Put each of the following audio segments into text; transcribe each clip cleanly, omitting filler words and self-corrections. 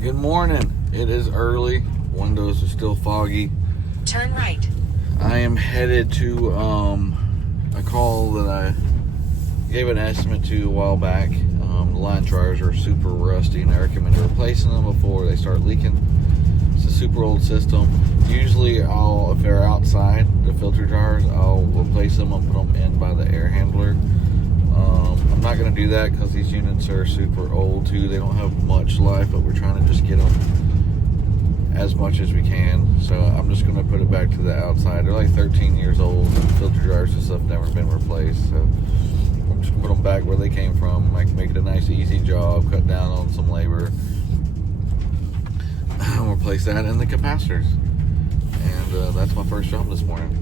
Good morning. It is early. Windows are still foggy. Turn right. I am headed to a call that I gave an estimate to a while back. The line dryers are super rusty and I recommend replacing them before they start leaking. It's a super old system. Usually if they're outside, the filter dryers, I'll replace them and put them in by the air handler. I'm not going to do that because these units are super old too. They don't have much life, but we're trying to just get them as much as we can. So I'm just going to put it back to the outside. They're like 13 years old. Filter dryers and stuff never been replaced. So I'm just going to put them back where they came from. I can make it a nice easy job, cut down on some labor. I'll replace that and the capacitors. And that's my first job this morning.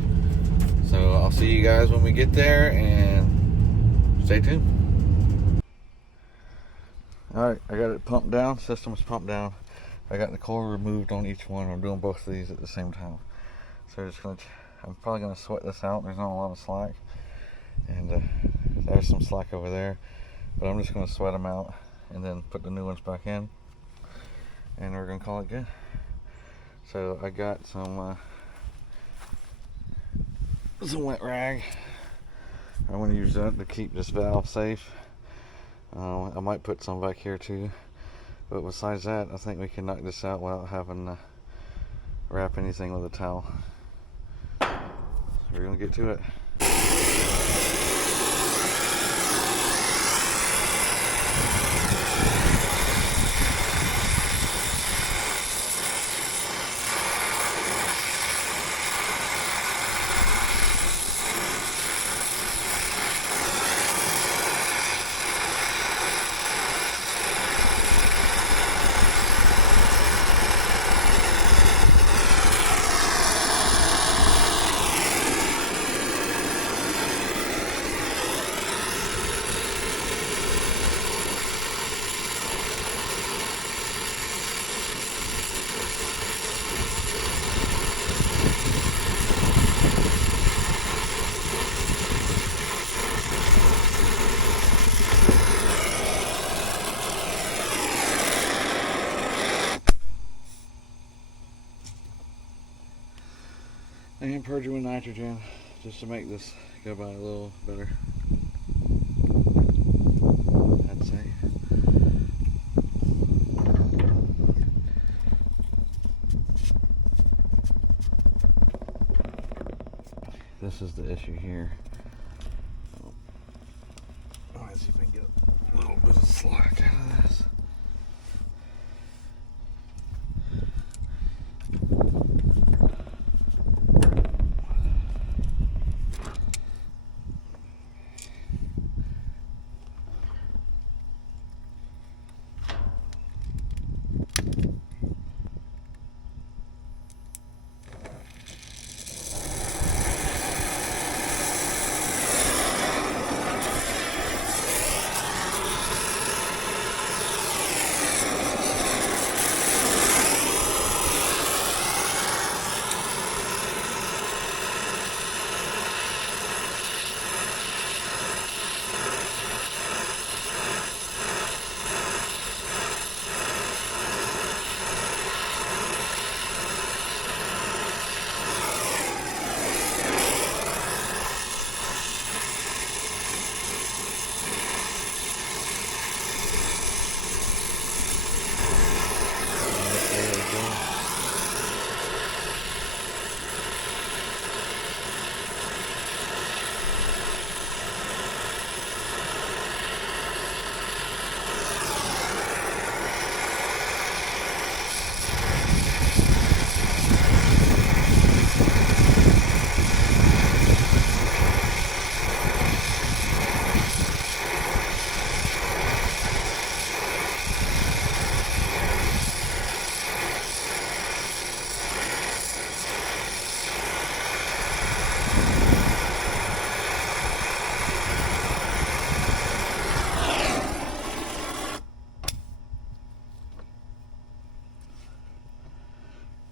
So I'll see you guys when we get there, and stay tuned. Alright, I got it pumped down. System is pumped down. I got the core removed on each one. I'm doing both of these at the same time. So I'm probably going to sweat this out. There's not a lot of slack. And there's some slack over there. But I'm just going to sweat them out and then put the new ones back in. And we're going to call it good. So I got some wet rag. I want to use that to keep this valve safe. I might put some back here too, but besides that, I think we can knock this out without having to wrap anything with a towel. So we're gonna get to it. And purge it with nitrogen just to make this go by a little better, I'd say. This is the issue here. Let's see if we can get a little bit of slack out of this.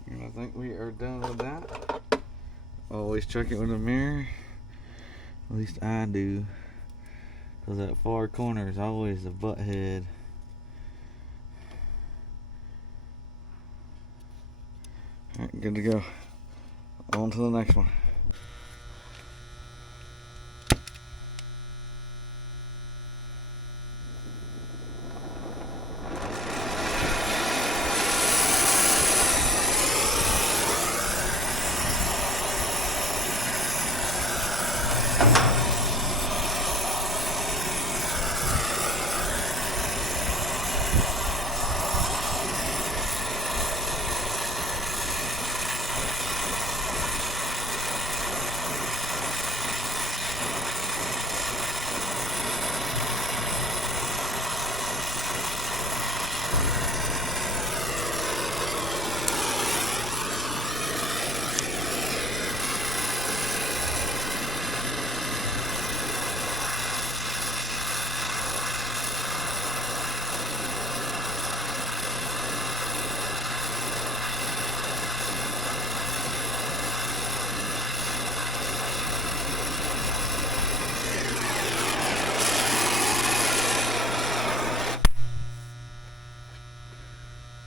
And I think we are done with that. Always check it with a mirror. At least I do. Because that far corner is always the butt head. Alright, good to go. On to the next one.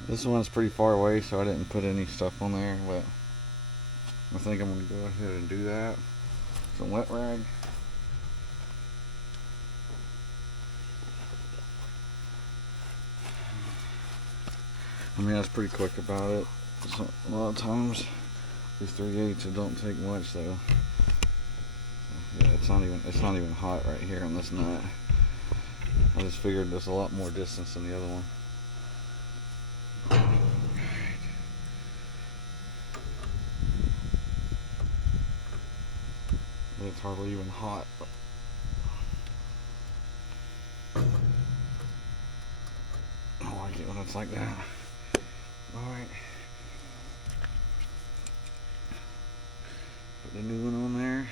This one's pretty far away, so I didn't put any stuff on there, but I think I'm going to go ahead and do that. Some wet rag. I mean, I was pretty quick about it. So, a lot of times, these 3/8 it don't take much, so yeah, it's not even hot right here on this nut. I just figured there's a lot more distance than the other one. It's hardly even hot. I like it when it's like that. Alright. Put the new one on there.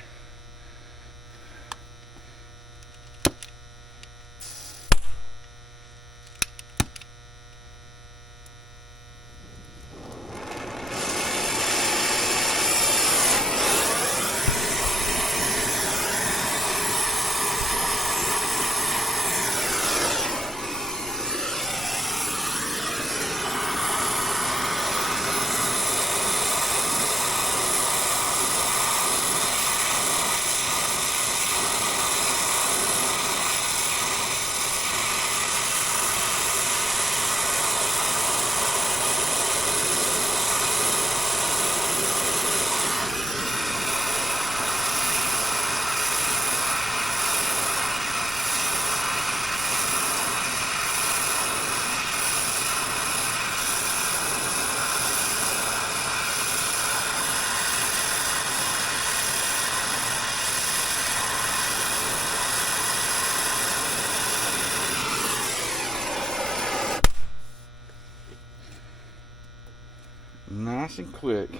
Nice and quick.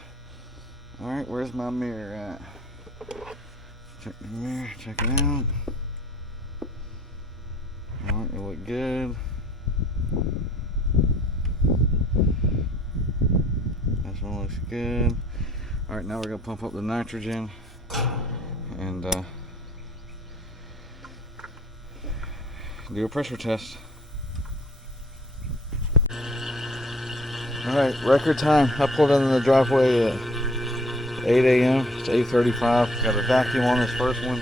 Alright, where's my mirror at? Check the mirror, check it out. Alright, it look good. This one looks good. Alright, now we're going to pump up the nitrogen and do a pressure test. Alright, record time. I pulled in the driveway at 8 a.m. It's 8:35. Got a vacuum on this first one.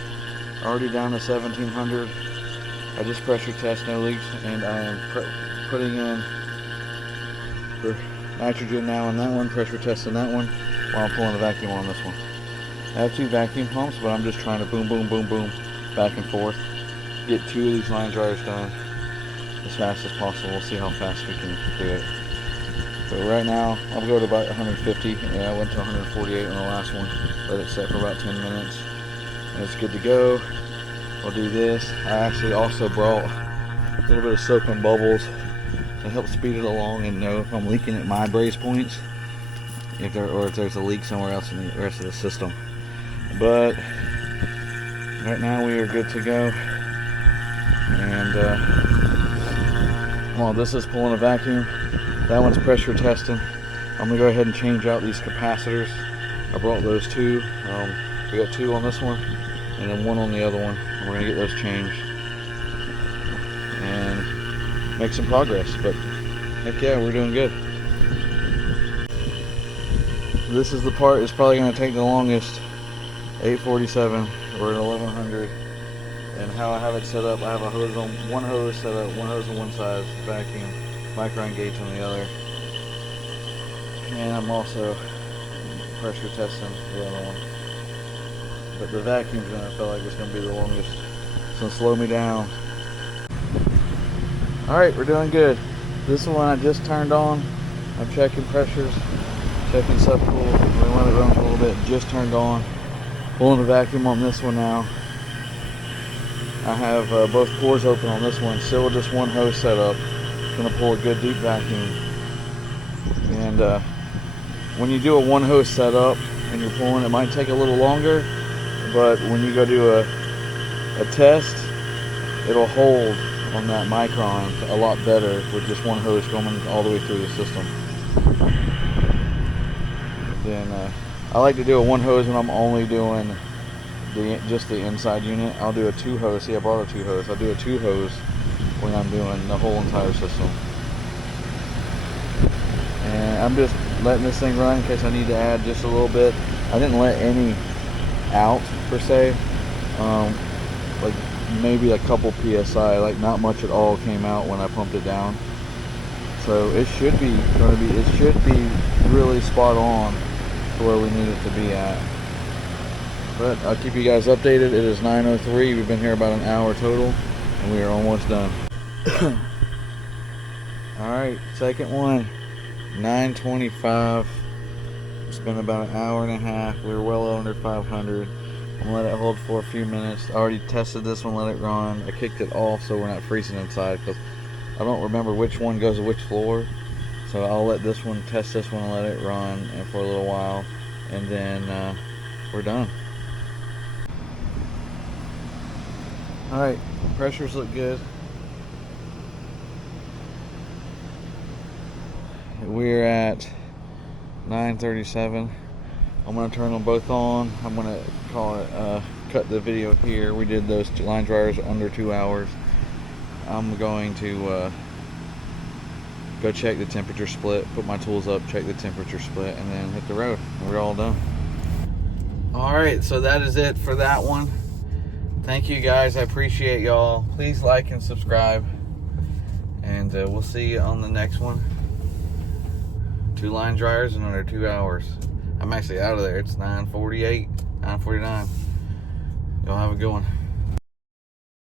Already down to 1700. I just pressure test, no leaks, and I am putting in the nitrogen now on that one, pressure testing that one, while I'm pulling the vacuum on this one. I have two vacuum pumps, but I'm just trying to boom, boom, boom, boom, back and forth. Get two of these line dryers done as fast as possible. We'll see how fast we can do it. So right now, I'll go to about 150. Yeah, I went to 148 on the last one. Let it set for about 10 minutes. And it's good to go. I'll do this. I actually also brought a little bit of soap and bubbles to help speed it along and know if I'm leaking at my braze points, if there's a leak somewhere else in the rest of the system. But right now we are good to go. And while this is pulling a vacuum, that one's pressure testing. I'm gonna go ahead and change out these capacitors. I brought those two. We got two on this one and then one on the other one. We're gonna get those changed and make some progress. But heck yeah, we're doing good. this is the part that's probably going to take the longest. 847, we're at 1100. And how I have it set up, I have a hose on one hose set up, one hose on one side, vacuum, micron gauge on the other. And I'm also pressure testing the other one. But the vacuum's gonna feel like it's gonna be the longest. It's gonna slow me down. Alright, we're doing good. This one I just turned on. I'm checking pressures, checking subcool. We're gonna let it run for a little bit. Just turned on. Pulling the vacuum on this one now. I have both pores open on this one. Still with just one hose set up. Gonna pull a good deep vacuum. And when you do a one hose setup and you're pulling, it might take a little longer, but when you go do a test, it'll hold on that micron a lot better with just one hose going all the way through the system. Then I like to do a one hose when I'm only doing just the inside unit. I'll do a two hose. See, I brought a two hose. I'll do a two hose when I'm doing the whole entire system. And I'm just letting this thing run in case I need to add just a little bit. I didn't let any out per se. Like maybe a couple PSI, like not much at all came out when I pumped it down. So it should be really spot on to where we need it to be at. But I'll keep you guys updated. It is 9:03. We've been here about an hour total, and we are almost done. All right, second one, 9:25. It's been about an hour and a half. We're well under 500. I'm gonna let it hold for a few minutes. I already tested this one, let it run. I kicked it off so we're not freezing inside because I don't remember which one goes to which floor. So I'll let this one test this one and let it run for a little while, and then we're done. All right, pressures look good. We're at 9:37. I'm gonna turn them both on. I'm gonna cut the video here. We did those line dryers under 2 hours. I'm going to go check the temperature split, put my tools up, check the temperature split, and then hit the road. We're all done. All right, so that is it for that one. Thank you guys, I appreciate y'all. Please like and subscribe, and we'll see you on the next one. 2 line dryers in under 2 hours. I'm actually out of there. It's 9:48, 9:49. Y'all have a good one.